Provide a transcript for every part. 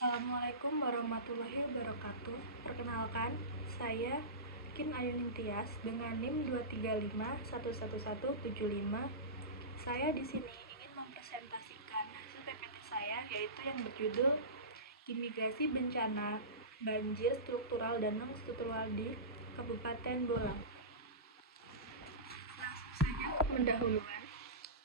Assalamualaikum warahmatullahi wabarakatuh. Perkenalkan, saya Kin Ayuning Tias dengan NIM 235111175. Saya di sini ingin mempresentasikan hasil PPT saya, yaitu yang berjudul Imigrasi Bencana Banjir Struktural dan Non-Struktural di Kabupaten Bolang. Langsung saja pendahuluan.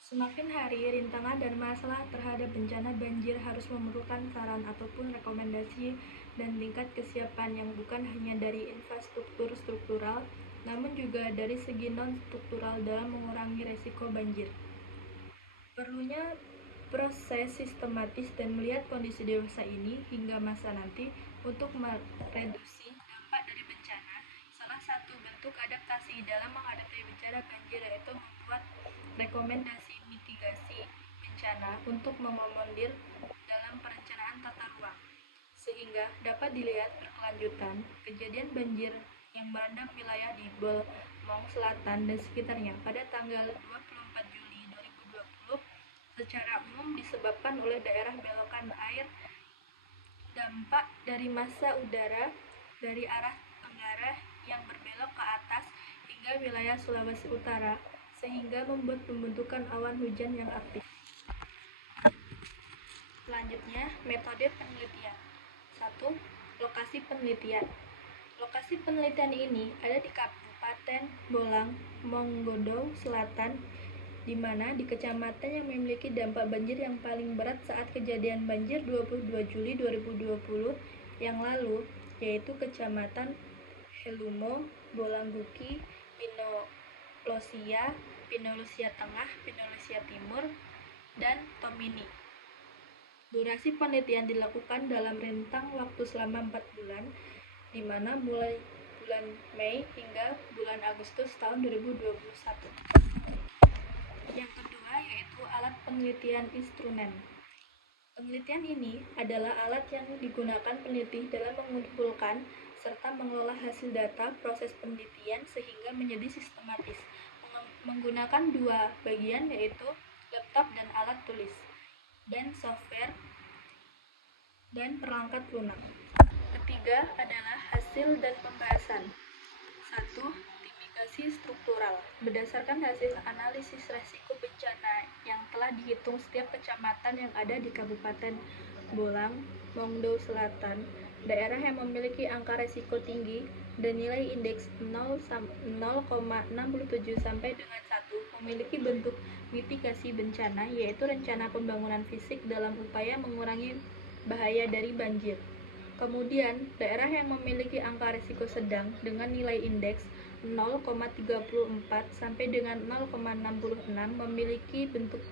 Semakin hari, rintangan dan masalah terhadap bencana banjir harus memerlukan saran ataupun rekomendasi dan tingkat kesiapan yang bukan hanya dari infrastruktur struktural, namun juga dari segi non-struktural dalam mengurangi resiko banjir. Perlunya proses sistematis dan melihat kondisi dewasa ini hingga masa nanti untuk mereduksi dampak dari bencana. Salah satu bentuk adaptasi dalam menghadapi bencana banjir yaitu membuat rekomendasi mitigasi bencana untuk mengakomodir dalam perencanaan tata ruang, sehingga dapat dilihat berkelanjutan kejadian banjir yang merendam wilayah di Bolmong Selatan dan sekitarnya pada tanggal 24 Juli 2020 secara umum disebabkan oleh daerah belokan air, dampak dari massa udara dari arah tenggara yang berbelok ke atas hingga wilayah Sulawesi Utara, sehingga membuat pembentukan awan hujan yang aktif. Selanjutnya, metode penelitian. 1. Lokasi penelitian. Lokasi penelitian ini ada di Kabupaten Bolang, Mongodo Selatan, di mana di kecamatan yang memiliki dampak banjir yang paling berat saat kejadian banjir 22 Juli 2020 yang lalu, yaitu Kecamatan Helumo, Bolangguki, Pinolusia, Pinolusia Tengah, Pinolusia Timur, dan Tomini. Durasi penelitian dilakukan dalam rentang waktu selama 4 bulan, di mana mulai bulan Mei hingga bulan Agustus tahun 2021. Yang kedua yaitu alat penelitian instrumen. Penelitian ini adalah alat yang digunakan peneliti dalam mengumpulkan serta mengelola hasil data proses penelitian sehingga menjadi sistematis, menggunakan dua bagian yaitu laptop dan alat tulis, dan software dan perangkat lunak. Ketiga adalah hasil dan pembahasan. 1. Mitigasi struktural. Berdasarkan hasil analisis resiko bencana yang telah dihitung setiap kecamatan yang ada di Kabupaten Bolang, Mongodo Selatan, daerah yang memiliki angka resiko tinggi dan nilai indeks 0,67 sampai dengan 1 memiliki bentuk mitigasi bencana, yaitu rencana pembangunan fisik dalam upaya mengurangi bahaya dari banjir. Kemudian, daerah yang memiliki angka risiko sedang dengan nilai indeks 0,34 sampai dengan 0,66 memiliki bentuk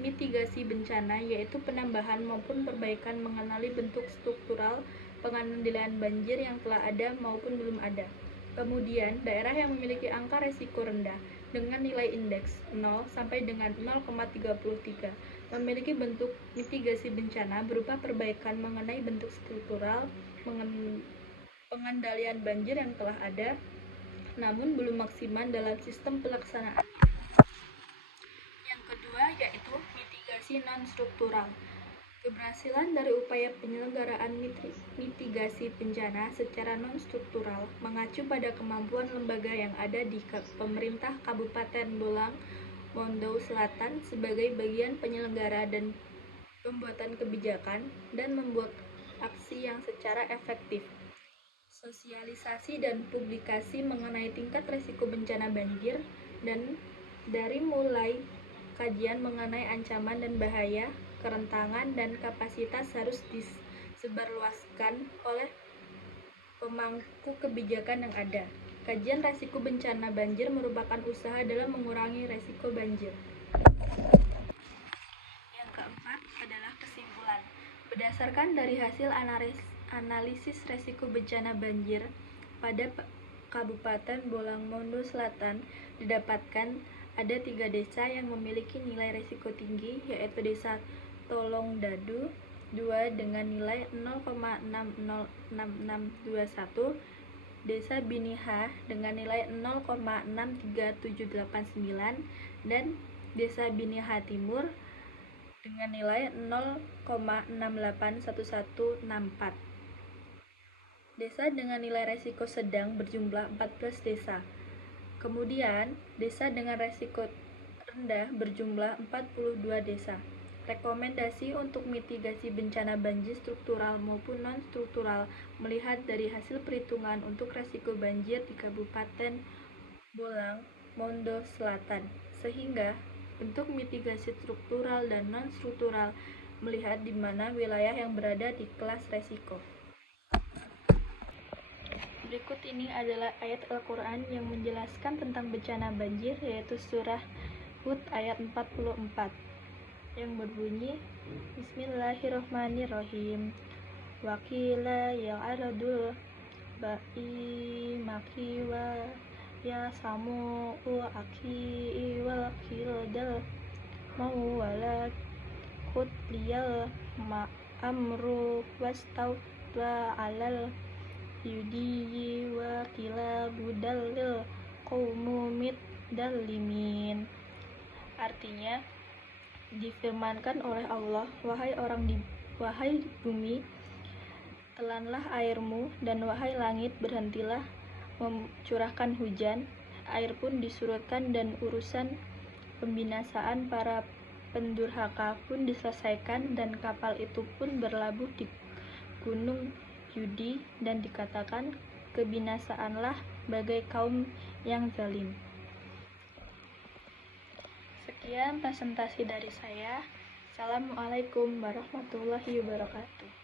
mitigasi bencana, yaitu penambahan maupun perbaikan mengenali bentuk struktural pengendalian banjir yang telah ada maupun belum ada. Kemudian, daerah yang memiliki angka risiko rendah dengan nilai indeks 0 sampai dengan 0,33 memiliki bentuk mitigasi bencana berupa perbaikan mengenai bentuk struktural pengendalian banjir yang telah ada namun belum maksimal dalam sistem pelaksanaan. Yang kedua yaitu mitigasi non-struktural. Keberhasilan dari upaya penyelenggaraan mitigasi bencana secara non-struktural mengacu pada kemampuan lembaga yang ada di pemerintah Kabupaten Bolang, Mongodo Selatan sebagai bagian penyelenggara dan pembuatan kebijakan dan membuat aksi yang secara efektif. Sosialisasi dan publikasi mengenai tingkat risiko bencana banjir dan dari mulai kajian mengenai ancaman dan bahaya, kerentangan dan kapasitas harus disebarluaskan oleh pemangku kebijakan yang ada. Kajian risiko bencana banjir merupakan usaha dalam mengurangi risiko banjir. Yang keempat adalah kesimpulan. Berdasarkan dari hasil analisis risiko bencana banjir pada Kabupaten Bolang, Mongodo Selatan, didapatkan ada 3 desa yang memiliki nilai risiko tinggi, yaitu Desa Tolongdadu 2 dengan nilai 0,606621, Desa Biniha dengan nilai 0,63789, dan Desa Biniha Timur dengan nilai 0,681164. Desa dengan nilai resiko sedang berjumlah 14 desa. Kemudian, desa dengan resiko rendah berjumlah 42 desa. Rekomendasi untuk mitigasi bencana banjir struktural maupun non-struktural melihat dari hasil perhitungan untuk resiko banjir di Kabupaten Bolang, Mondo Selatan, sehingga untuk mitigasi struktural dan non-struktural melihat di mana wilayah yang berada di kelas resiko. Berikut ini adalah ayat Al-Quran yang menjelaskan tentang bencana banjir, yaitu surah Hud ayat 44 yang berbunyi Bismillahirrahmanirrahim. Wakila ya'aradul ba'i maki wa ya samu aki wal kirdal mau walak kutliyal ma'amru wastawwa alal yudiyi wa kila budalil qaumumit dalimin. Artinya, difirmankan oleh Allah, wahai bumi, telanlah airmu, dan wahai langit, berhentilah mencurahkan hujan. Air pun disurutkan dan urusan pembinasaan para pendurhaka pun diselesaikan, dan kapal itu pun berlabuh di gunung Yudi, dan dikatakan kebinasaanlah bagai kaum yang zalim. Sekian presentasi dari saya. Assalamualaikum warahmatullahi wabarakatuh.